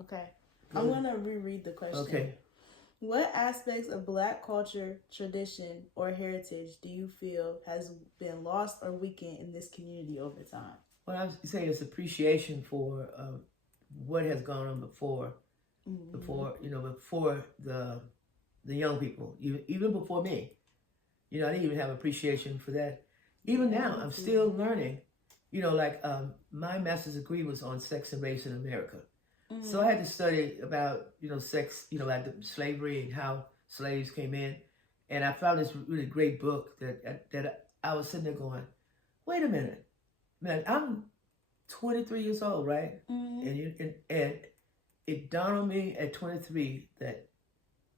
Okay. Go I'm ahead. going to reread the question. Okay. What aspects of Black culture, tradition, or heritage do you feel has been lost or weakened in this community over time? Well, I would say it's appreciation for what has gone on before, Mm-hmm. before the young people, even before me. I didn't even have appreciation for that. Even Yeah, now, me I'm too. still learning. Like my master's degree was on sex and race in America. So I Mm-hmm. had to study about, sex, like the slavery and how slaves came in. And I found this really great book that I was sitting there going, wait a minute, man, I'm 23 years old, right? Mm-hmm. And it dawned on me at 23 that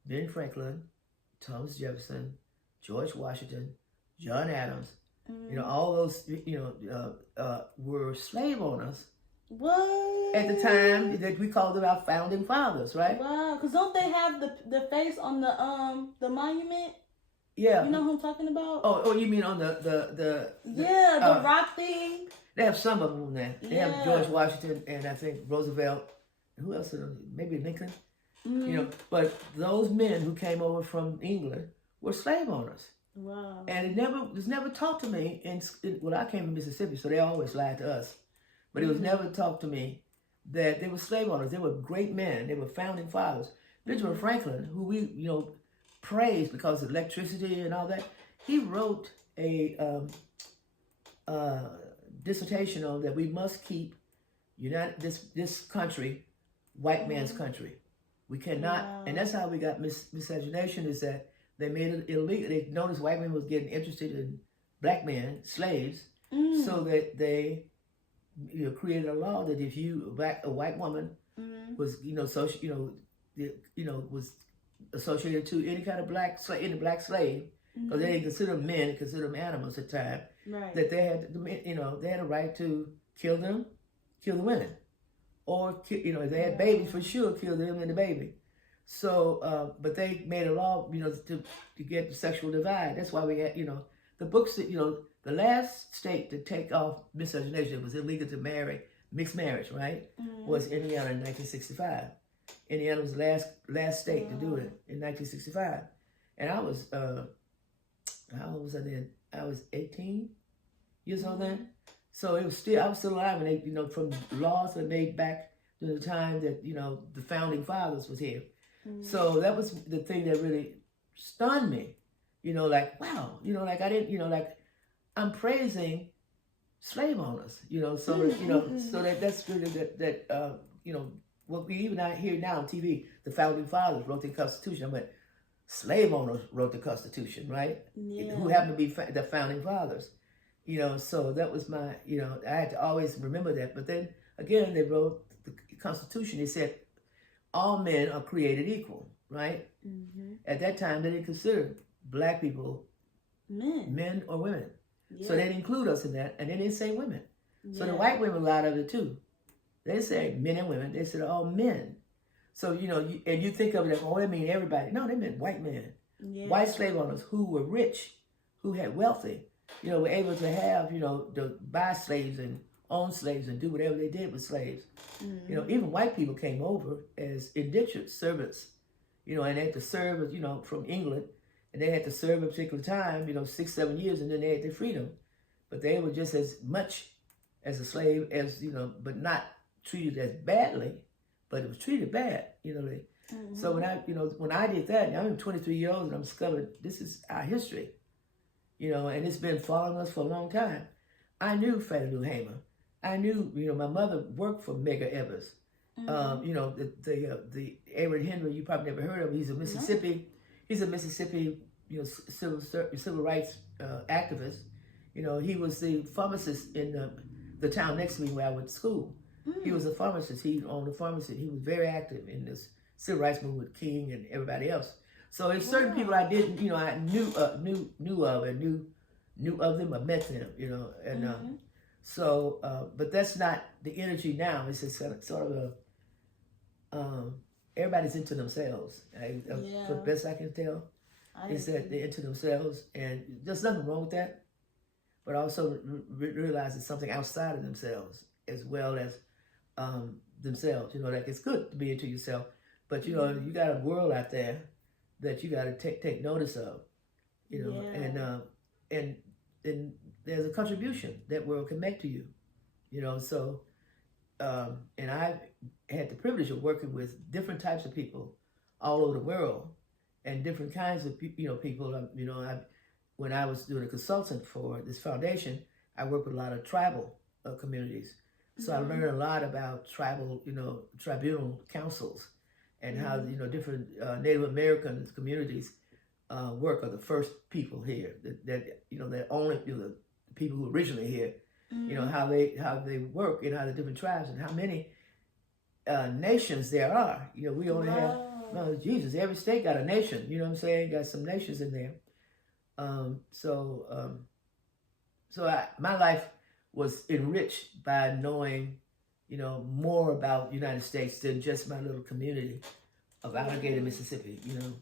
Ben Franklin, Thomas Jefferson, George Washington, John Adams, Mm-hmm. all those, were slave owners at the time What? that we called them our founding fathers, right? Wow. Cause don't they have the face on the monument? Yeah. You know who I'm talking about? Oh, you mean on Yeah, the rock thing. they have some of them on there. They have Yeah. George Washington and I think Roosevelt. Who else? Maybe Lincoln. Mm-hmm. But those men who came over from England were slave owners. Wow. And it was never taught to me well, I came from Mississippi, so they always lied to us. But it was never taught to me that they were slave owners. They were great men. They were founding fathers. Benjamin Franklin, who we, praised because of electricity and all that, he wrote a uh, dissertation on that we must keep this country white man's country. We cannot, and that's how we got miscegenation. Is that they made it illegal. They noticed white men was getting interested in black men, slaves, so that they created a law that if a white woman was was associated to any kind of black slave, because they didn't consider them men, they considered them animals at the time. Right. That they had they had a right to kill the women, or if they had babies, for sure kill them and the baby. So, but they made a law, to get the sexual divide. That's why we had, the books that, the last state to take off miscegenation, it was illegal to marry, mixed marriage, right? Was Indiana in 1965. Indiana was the last state to do it in 1965. And I was, how old was I then? I was 18 years old then. So I was still alive when they, from laws that made back during the time that, the founding fathers was here. So that was the thing that really stunned me. Like, wow, like I didn't, like I'm praising slave owners, so that's really what we even out here now on TV, the founding fathers wrote the Constitution. But slave owners wrote the Constitution, right? Yeah. Who happened to be the founding fathers. So that was my, I had to always remember that. But then again, they wrote the Constitution. They said all men are created equal, right? At that time, they didn't consider black people men or women. Yeah. So they didn't include us in that, and they didn't say women. Yeah. So the white women lied of it too. They say men and women. They said all men. So, and you think of it as, oh, they mean everybody. No, they meant white men. Yeah. White slave owners who were rich, who had wealthy, were able to have, to buy slaves and own slaves and do whatever they did with slaves. Even white people came over as indentured servants, and they had to serve, from England, and they had to serve a particular time, 6-7 years, and then they had their freedom. But they were just as much as a slave as, but not treated as badly, but it was treated bad, So when I did that, I'm 23 years old and I'm discovered this is our history, and it's been following us for a long time. I knew Fannie Lou Hamer. I knew, my mother worked for Medgar Evers. The Edward Henry, you probably never heard of him. He's a Mississippi, civil rights activist. He was the pharmacist in the town next to me where I went to school. He was a pharmacist. He owned a pharmacy. He was very active in this civil rights movement with King and everybody else. So there's certain people I didn't, I knew of and knew of them, I met them, and so, but that's not the energy now. It's just sort of everybody's into themselves. For the best I can tell, is that they're into themselves, and there's nothing wrong with that. But also realize it's something outside of themselves, as well as themselves. You know, like it's good to be into yourself, but you know, you got a world out there that you got to take notice of. You know, and there's a contribution that world can make to you. You know, so and I had the privilege of working with different types of people all over the world, and different kinds of people. You know, when I was doing a consultant for this foundation, I worked with a lot of tribal communities. So I learned a lot about tribal, tribunal councils, and how different Native American communities work, are the first people here that only the people who originally here. You know how they work, and how the different tribes, and how many nations there are. You know, we only have Jesus. Every state got a nation. You know what I'm saying? Got some nations in there. My life was enriched by knowing, more about the United States than just my little community of Alligator, Mississippi. You know.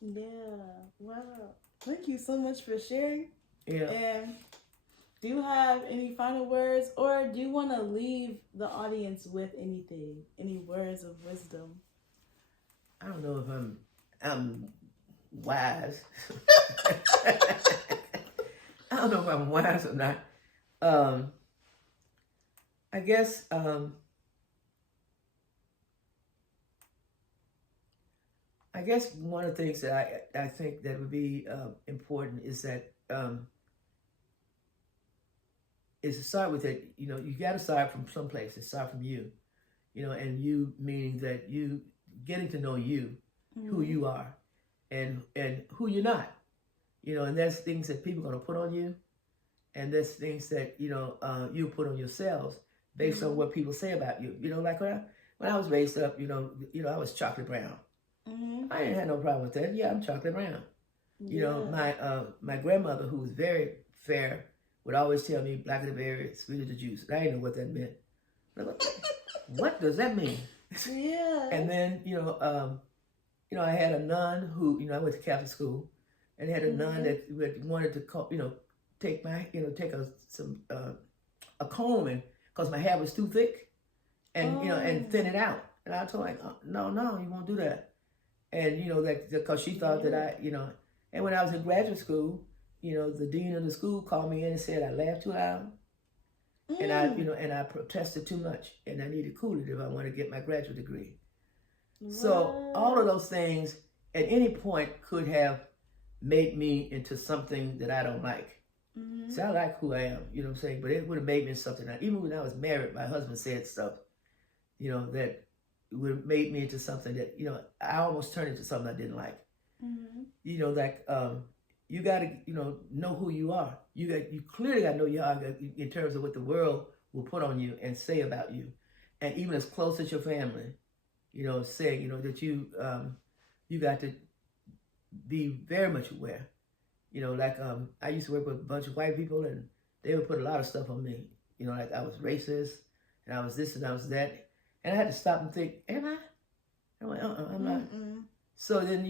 Yeah. Wow. Thank you so much for sharing. Yeah. And do you have any final words, or do you want to leave the audience with anything? Any words of wisdom? I don't know if I'm wise. I don't know if I'm wise or not. I guess one of the things that I think that would be important is that is to start with it. You know, you got to start from someplace. It start from you. You know, and you meaning that you getting to know you, who you are, and who you're not. You know, and there's things that people are going to put on you, and there's things that you put on yourselves based on what people say about you. You know, like when I was raised up, I was chocolate brown. I didn't have no problem with that. Yeah, I'm chocolate brown. You know, my grandmother, who was very fair, would always tell me black of the berry, sweet of the juice. I didn't know what that meant. What does that mean? Yeah. And then, I had a nun who, I went to Catholic school, and had a nun that wanted to, take my, take a comb, and because my hair was too thick, and and thin it out. And I told her, no, you won't do that. And that because she thought that I, and when I was in graduate school, the dean of the school called me in and said I laughed too loud, and I protested too much, and I needed cooling if I wanted to get my graduate degree. So all of those things at any point could have made me into something that I don't like. So I like who I am, you know what I'm saying? But it would have made me something. Even when I was married, my husband said stuff, that would have made me into something that, I almost turned into something I didn't like. You got to, know who you are. You clearly got to know you are in terms of what the world will put on you and say about you. And even as close as your family, say, that you got to be very much aware. I used to work with a bunch of white people, and they would put a lot of stuff on me. Like I was racist, and I was this, and I was that. And I had to stop and think, am I? I'm like, I'm not. So then,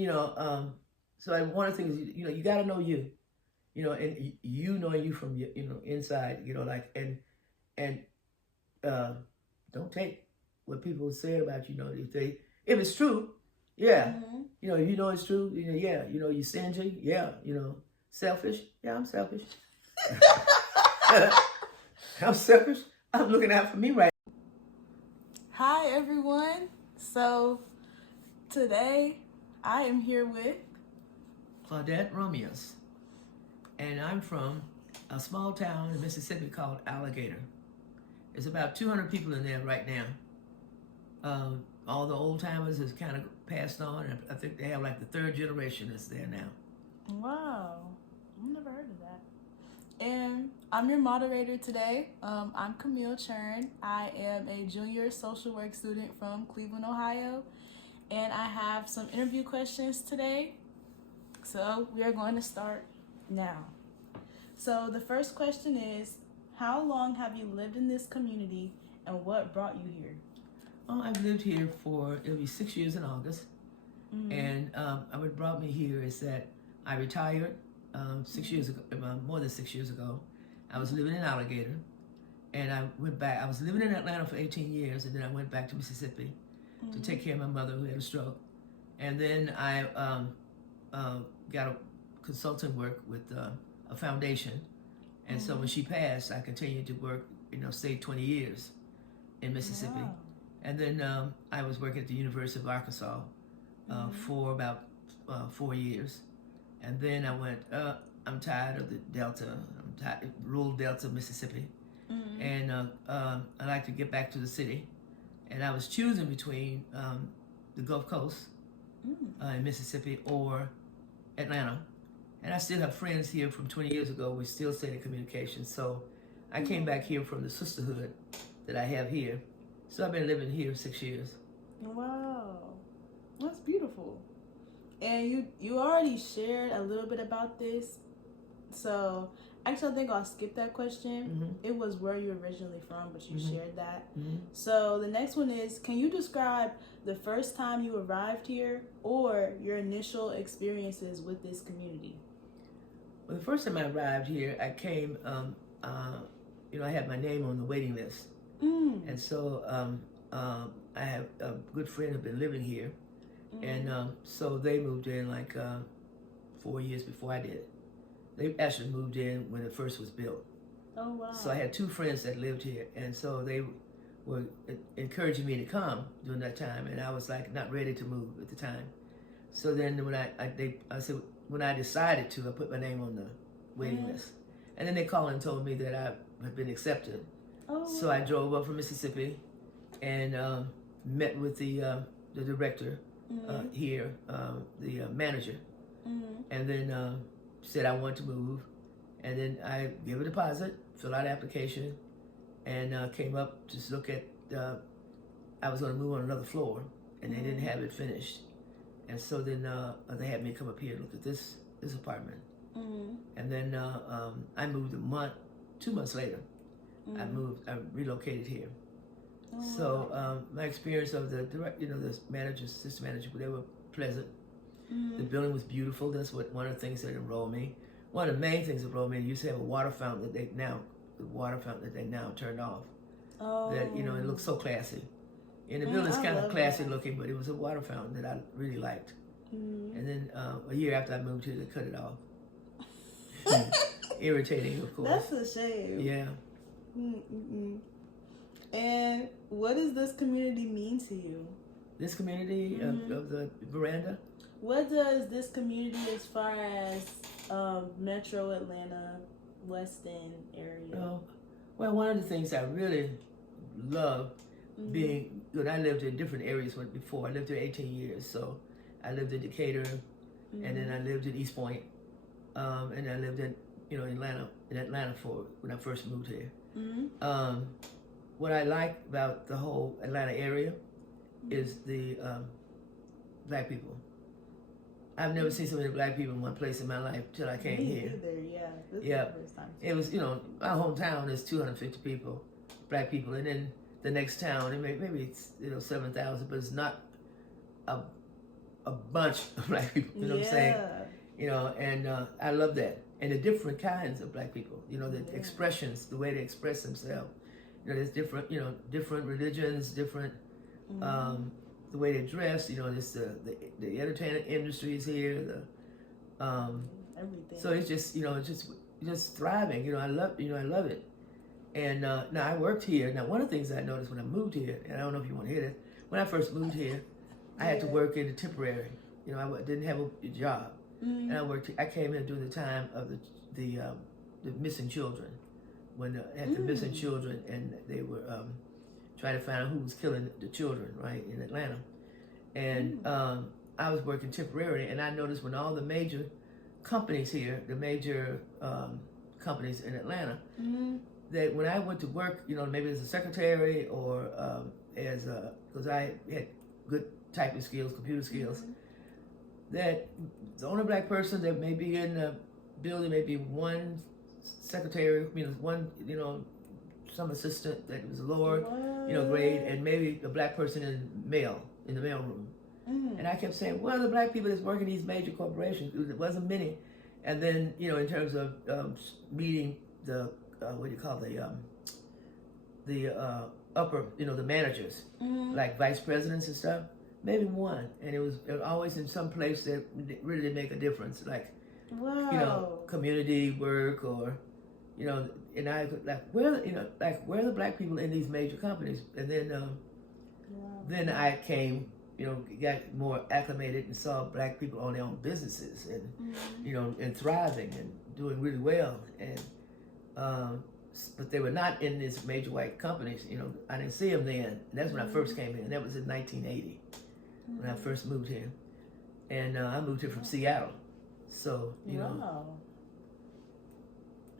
so one of the things, you got to know you, and knowing you from your, inside, and don't take what people say about you, if it's true, yeah, if it's true, yeah, you stingy, yeah, selfish, yeah, I'm selfish. I'm selfish. I'm looking out for me right now. Hi, everyone. So today I am here with Claudette Romeos, and I'm from a small town in Mississippi called Alligator. There's about 200 people in there right now. All the old timers has kind of passed on, and I think they have like the third generation that's there now. Wow, I've never heard of that. And I'm your moderator today. I'm Camille Churn. I am a junior social work student from Cleveland, Ohio, and I have some interview questions today. So we are going to start now. So the first question is, how long have you lived in this community, and what brought you here? Oh, I've lived here it'll be 6 years in August. And what brought me here is that I retired 6 years ago, more than 6 years ago. I was living in Alligator, and I went back. I was living in Atlanta for 18 years, and then I went back to Mississippi to take care of my mother who had a stroke. And then I got a consulting work with a foundation. And so when she passed, I continued to work, stayed 20 years in Mississippi. Wow. And then I was working at the University of Arkansas for about 4 years. And then I went, I'm tired of the Delta. I'm tired, rural Delta, Mississippi. And I like to get back to the city. And I was choosing between the Gulf Coast in Mississippi or Atlanta. And I still have friends here from 20 years ago. We still stay in communication. So I came back here from the sisterhood that I have here. So I've been living here 6 years. Wow. That's beautiful. And you already shared a little bit about this. So actually, I think I'll skip that question. It was where you're originally from, but you shared that. So the next one is, can you describe the first time you arrived here or your initial experiences with this community? Well, the first time I arrived here, I came, I had my name on the waiting list. And so I have a good friend who'd been living here. And so they moved in like 4 years before I did. They actually moved in when it first was built. Oh, wow. So I had 2 friends that lived here, and so they were encouraging me to come during that time, and I was like not ready to move at the time. So then when I said when I decided to, I put my name on the waiting list, and then they called and told me that I had been accepted. Oh, so wow. I drove up from Mississippi and met with the director here, the manager, and then said I want to move, and then I gave a deposit, fill out an application, and came up to look at. I was going to move on another floor, and they didn't have it finished, and so then they had me come up here and look at this apartment, and then I moved 2 months later. I relocated here. Oh, So wow. my experience of the assistant manager, they were pleasant. The building was beautiful. That's one of the things that enrolled me. One of the main things that enrolled me, used to have a water fountain that they now turned off. Oh. That it looked so classy. And the building's kind of classy looking, but it was a water fountain that I really liked. And then a year after I moved here, they cut it off. Irritating, of course. That's a shame. Yeah. And what does this community mean to you? This community of the veranda. What does this community, as far as Metro Atlanta, West End area? Well, one of the things I really love being, I lived in different areas before. I lived there 18 years, so I lived in Decatur, and then I lived in East Point, and I lived in Atlanta for when I first moved here. What I like about the whole Atlanta area is the black people. I've never seen so many black people in one place in my life till I came here. Either, yeah. This is the first time. It was, my hometown is 250 people, black people, and then the next town, maybe it's 7,000, but it's not a bunch of black people. You know what I'm saying? And I love that, and the different kinds of black people. The expressions, the way they express themselves. There's different, different religions, different. The way they dress, there's the entertainment industry is here. Everything. So it's just, just thriving. I love it. And now I worked here. Now one of the things I noticed when I moved here, and I don't know if you want to hear this, when I first moved here, I had to work in a temporary. I didn't have a job, and I came here during the time of the missing children, when they had the missing children, and they were. Trying to find out who was killing the children, right, in Atlanta. And I was working temporarily, and I noticed when all the major companies here, the major companies in Atlanta, that when I went to work, maybe as a secretary or because I had good typing skills, computer skills, that the only black person that may be in the building may be one secretary, one, some assistant that was lower, grade, and maybe a black person in the mail room. And I kept saying, well, the black people that's working in these major corporations, it wasn't many. And then, in terms of meeting the the upper, the managers, Mm-hmm. like vice presidents and stuff. Maybe one, and it was always in some place that really did make a difference, like Wow. community work or and I could where are the black people in these major companies, and then Wow. then I came, got more acclimated and saw black people on their own businesses and Mm-hmm. and thriving and doing really well, and but they were not in these major white companies. I didn't see them then. And that's when I first came here, and that was in 1980 when I first moved here, and I moved here from Seattle. So Wow.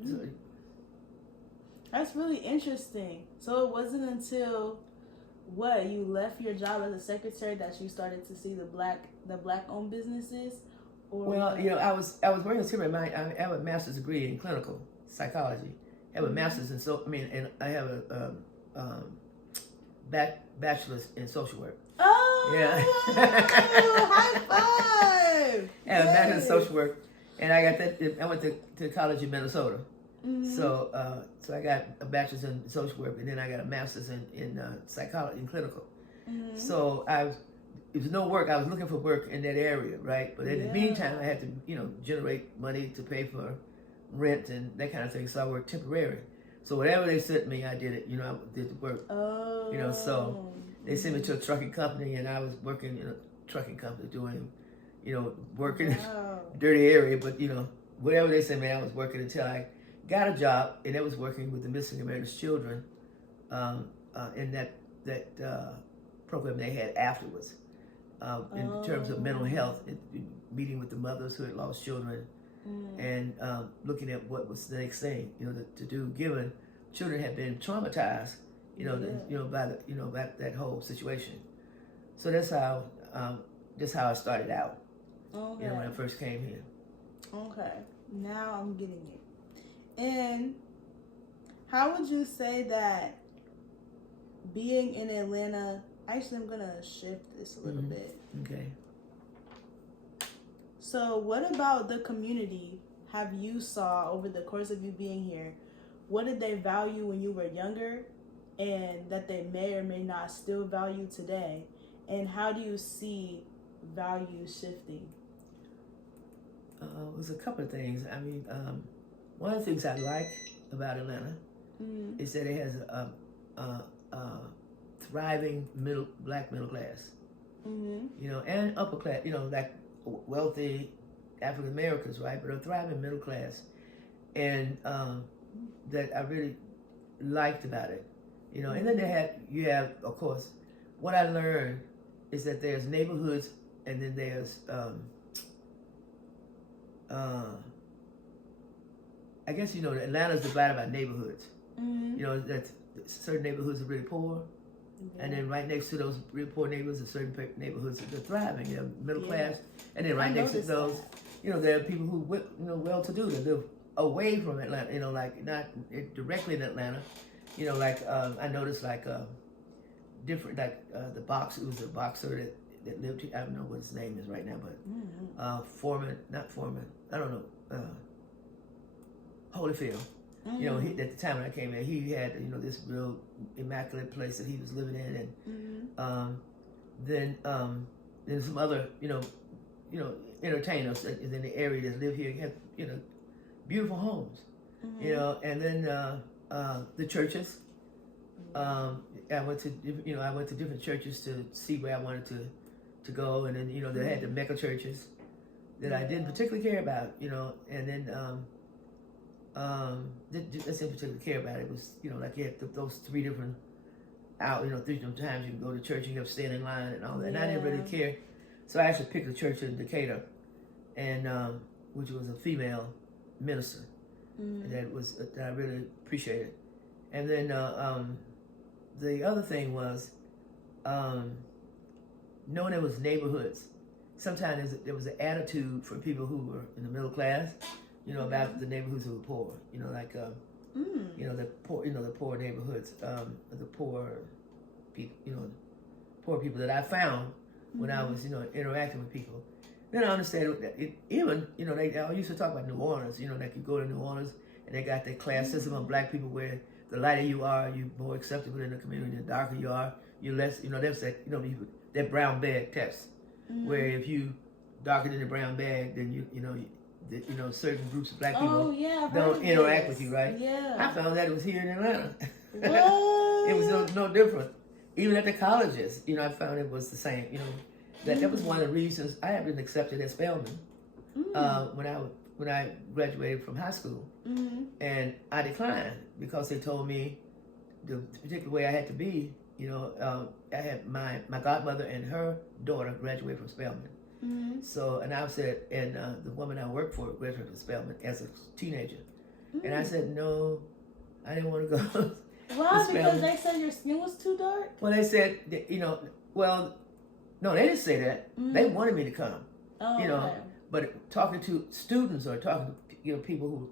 so, That's really interesting. So it wasn't until you left your job as a secretary that you started to see the black owned businesses, or well, what? I was working as I have a master's degree in clinical psychology. I have a master's in and I have a bachelor's in social work. Oh, Yeah. high five! I have a bachelor's in Yay. social work, and I got that. I went to college in Minnesota. Mhm. So I got a bachelor's in social work, and then I got a master's in psychology, in clinical. Mhm. So it was no work. I was looking for work in that area, right? But in the meantime, I had to, generate money to pay for rent and that kind of thing. So I worked temporary. So whatever they sent me, I did it. I did the work. Oh. So they sent me to a trucking company, and I was working in a trucking company doing, working Wow. in a dirty area. But whatever they sent me, I was working until I got a job, and I was working with the Missing Americans Children in that program they had afterwards. In terms of mental health, meeting with the mothers who had lost children, and looking at what was the next thing, to do, given children had been traumatized, by that whole situation. So that's how I started out. Okay. When I first came here. Okay. Now I'm getting it. And how would you say that being in Atlanta? Actually, I'm gonna shift this a little bit. Okay. So, what about the community have you saw over the course of you being here? What did they value when you were younger, and that they may or may not still value today? And how do you see values shifting? There's a couple of things. I mean, one of the things I like about Atlanta is that it has a thriving black middle class, and upper class, like wealthy African Americans, right? But a thriving middle class, and that I really liked about it, And then you have, of course, what I learned is that there's neighborhoods, and then there's I guess Atlanta's divided by neighborhoods. That certain neighborhoods are really poor, and then right next to those really poor neighborhoods are certain neighborhoods that are thriving. Middle class, and then right next to those, there are people who well-to-do that live away from Atlanta. Like not directly in Atlanta. I noticed different the boxer. It was a boxer that lived here. I don't know what his name is right now, but not Foreman. I don't know. Holyfield. At the time when I came in, he had this real immaculate place that he was living in, and then some other entertainers in the area that live here have beautiful homes, and then the churches. I went to different churches to see where I wanted to go, and then they had the mega churches that I didn't particularly care about, and then that's in particular care about it was like you had those three different three different times you can go to church and you have to stand in line and all that, and I didn't really care, so I actually picked a church in Decatur, and which was a female minister, and that I really appreciated, and then the other thing was knowing there was neighborhoods. Sometimes there was an attitude for people who were in the middle class, about the neighborhoods who were poor. The poor neighborhoods, the poor people, poor people that I found when I was, interacting with people. Then I understand that even, they all used to talk about New Orleans, like you go to New Orleans and they got that class system of black people where the lighter you are, you're more acceptable in the community. The darker you are, you're less. There's that that brown bag test, where if you darker than the brown bag, then certain groups of black people don't interact with you, right? Yeah. I found that it was here in Atlanta. What? It was no different. Even at the colleges, I found it was the same. That was one of the reasons I had been accepted at Spelman when I graduated from high school, and I declined because they told me the particular way I had to be. I had my godmother and her daughter graduated from Spelman. So, and I said, and the woman I worked for graduated from Spelman as a teenager. And I said, no, I didn't want to go. Why? Because they said your skin was too dark? Well, they said, no, they didn't say that. They wanted me to come, Okay. But talking to students or talking to, people who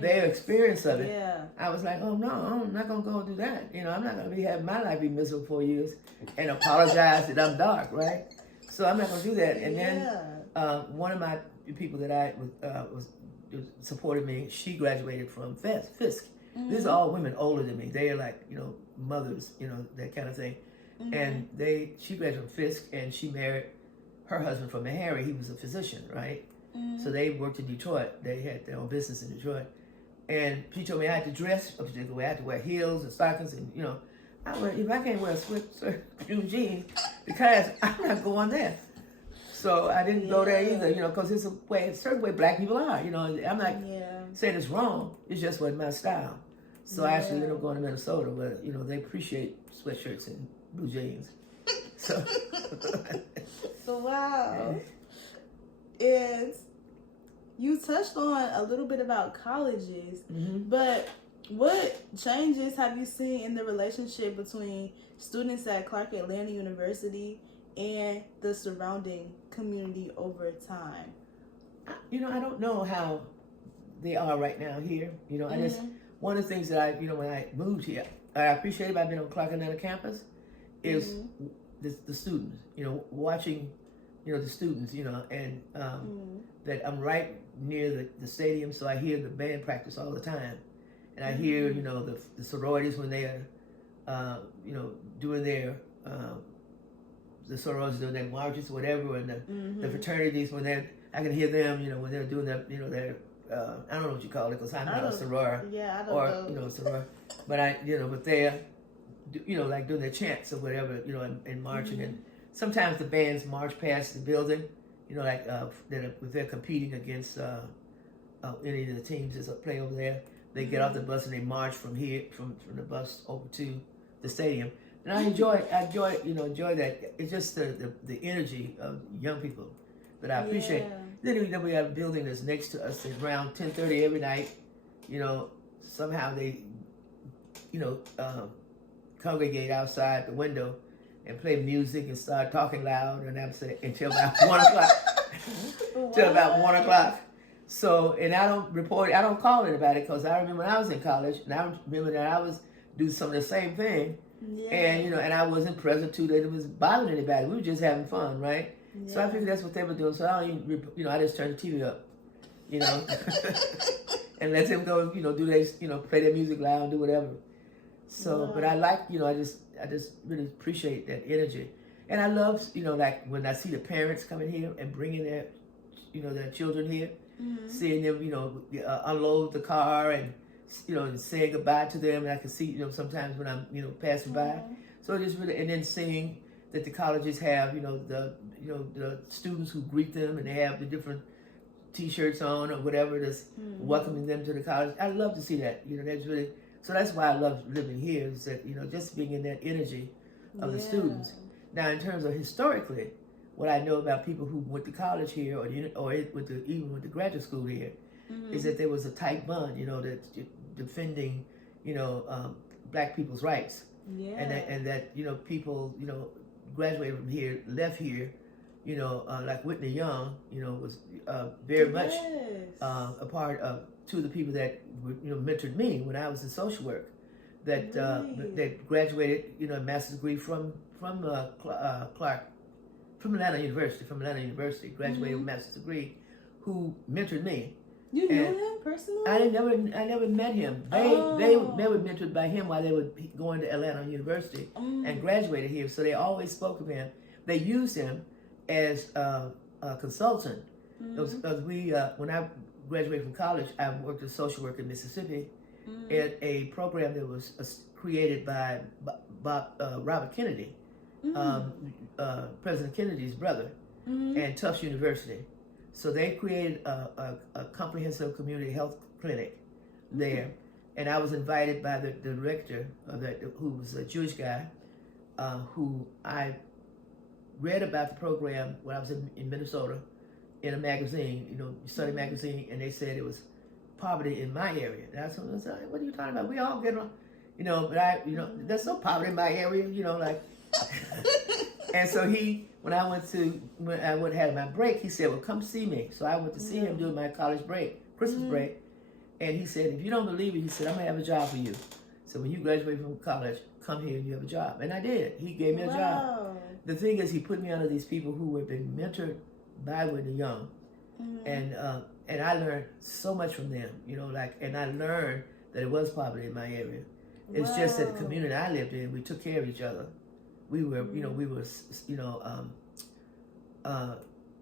their experience of it, yeah. I was like, oh no, I'm not going to go do that. I'm not going to having my life be miserable for 4 years and apologize that I'm dark, right? So I'm not going to do that. And then one of my people that I was supported me, she graduated from Fisk. These are all women older than me. They are like, mothers, that kind of thing. And she graduated from Fisk, and she married her husband from Meharry. He was a physician, right? So they worked in Detroit. They had their own business in Detroit. And she told me I had to dress a particular way. I had to wear heels and stockings, and if I can't wear a jeans, because I'm not going there. So I didn't go there either, because it's a certain way black people are. I'm not saying it's wrong. It's just wasn't my style. So I actually ended up going to Minnesota, where they appreciate sweatshirts and blue jeans. So, wow. And you touched on a little bit about colleges, but what changes have you seen in the relationship between students at Clark Atlanta University and the surrounding community over time? I don't know how they are right now here. I just, one of the things that I, when I moved here, I appreciate about being on Clark Atlanta campus is the students, watching, the students, and that I'm right near the stadium, so I hear the band practice all the time. And I hear, the sororities when they are, doing their, the sororities doing their marches or whatever, and the fraternities I can hear them, when they're doing their, their, I don't know what you call it, because I'm not a soror. Yeah, I don't know. Soror. But but they're, like doing their chants or whatever, and marching. And sometimes the bands march past the building, like if they're competing against any of the teams that play over there. They get off the bus and they march from here, from the bus over to the stadium. And I enjoy that. It's just the energy of young people that I appreciate. Then we have a building that's next to us at around 10:30 every night. Somehow they, congregate outside the window and play music and start talking loud, and I'm saying until about 1 o'clock. Till about 1 o'clock. So, and I don't call anybody, because I remember when I was in college, and I remember that I was doing some of the same thing, and and I wasn't present to that it was bothering anybody. We were just having fun, right? Yeah. So I figured that's what they were doing. So I don't even, I just turned the TV up, and let them go, do their, play their music loud and do whatever. So, but I like, I just really appreciate that energy, and I love, like when I see the parents coming here and bringing their, their children here. Seeing them, unload the car and, and saying goodbye to them. And I can see, sometimes when I'm, passing by. So it just really, and then seeing that the colleges have, the students who greet them, and they have the different T-shirts on or whatever that's welcoming them to the college. I love to see that. That's really, so that's why I love living here, is that, just being in that energy of the students. Now, in terms of historically, what I know about people who went to college here, or even went to graduate school here, is that there was a tight bond, that defending, black people's rights, and that people, graduated from here, left here, like Whitney Young, was very much a part of two of the people that mentored me when I was in social work, that that graduated, a master's degree from Clark. From Atlanta University, graduated with a master's degree, who mentored me. You knew him personally? I never met him. They were mentored by him while they were going to Atlanta University and graduated here. So they always spoke of him. They used him as a consultant. Because when I graduated from college, I worked as social worker in Mississippi at a program that was created by Robert Kennedy, President Kennedy's brother, and Tufts University. So they created a comprehensive community health clinic there, and I was invited by the director of that, who was a Jewish guy, who I read about the program when I was in Minnesota in a magazine, Sunday magazine, and they said it was poverty in my area. And I said, what are you talking about? We all get on, but there's no poverty in my area, like. And so when I had my break, he said, well, come see me. So I went to see him during my college break, Christmas break. And he said, if you don't believe it, he said, I'm going to have a job for you. So when you graduate from college, come here and you have a job. And I did. He gave me a job. The thing is, he put me under these people who had been mentored by Whitney Young. And I learned so much from them, and I learned that it was poverty in my area. It's just that the community I lived in, we took care of each other. We were,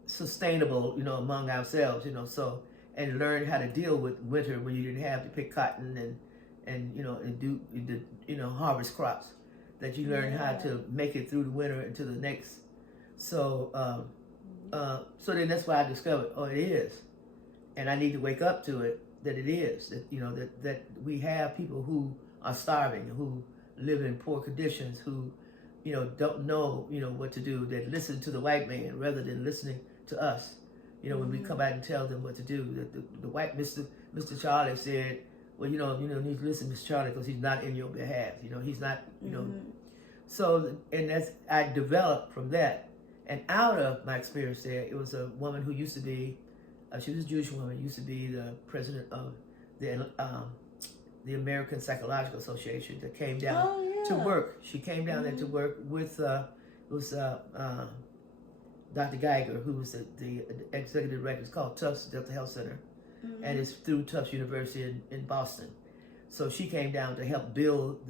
sustainable, among ourselves, so, and learn how to deal with winter when you didn't have to pick cotton and do harvest crops, that you learn how to make it through the winter into the next. So, so then that's why I discovered, it is. And I need to wake up to it, that it is, that we have people who are starving, who live in poor conditions, who, don't know, what to do, that listen to the white man rather than listening to us. When we come out and tell them what to do, the white Mr. Charlie said, well, you need to listen to Mr. Charlie because he's not in your behalf. He's not, So, and I developed from that. And out of my experience there, it was a woman who used to be, she was a Jewish woman, used to be the president of the American Psychological Association, that came down to work. She came down there to work with Dr. Geiger, who was the executive director. It's called Tufts Delta Health Center, and it's through Tufts University in Boston. So she came down to help build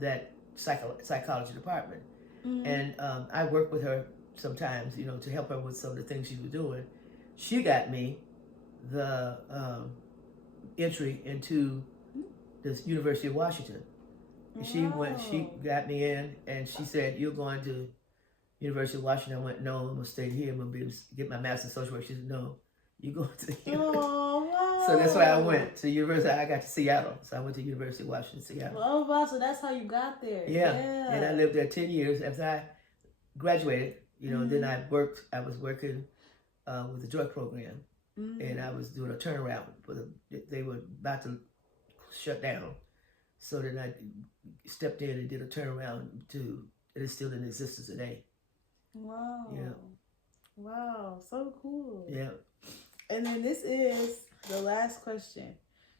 that psychology department, and I worked with her sometimes, to help her with some of the things she was doing. She got me the entry into the University of Washington. She got me in, and she said, you're going to University of Washington. I went, no, I'm going to stay here. I'm going to get my master's in social work. She said, no, you're going to the University. Wow. So that's why I went to University. I got to Seattle. So I went to University of Washington, Seattle. Oh, wow. So that's how you got there. Yeah. And I lived there 10 years. After I graduated, then I was working with the drug program. And I was doing a turnaround. They were about to shut down. So then I stepped in and did a turnaround it is still in existence today. Wow. Yeah. Wow. So cool. Yeah. And then this is the last question.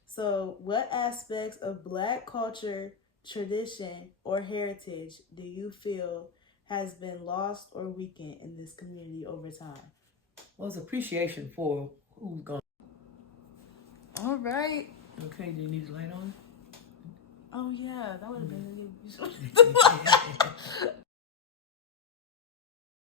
So what aspects of Black culture, tradition, or heritage do you feel has been lost or weakened in this community over time? Well, it's appreciation for who's gone. All right. Okay, do you need the light on? Oh, yeah, that would have been a good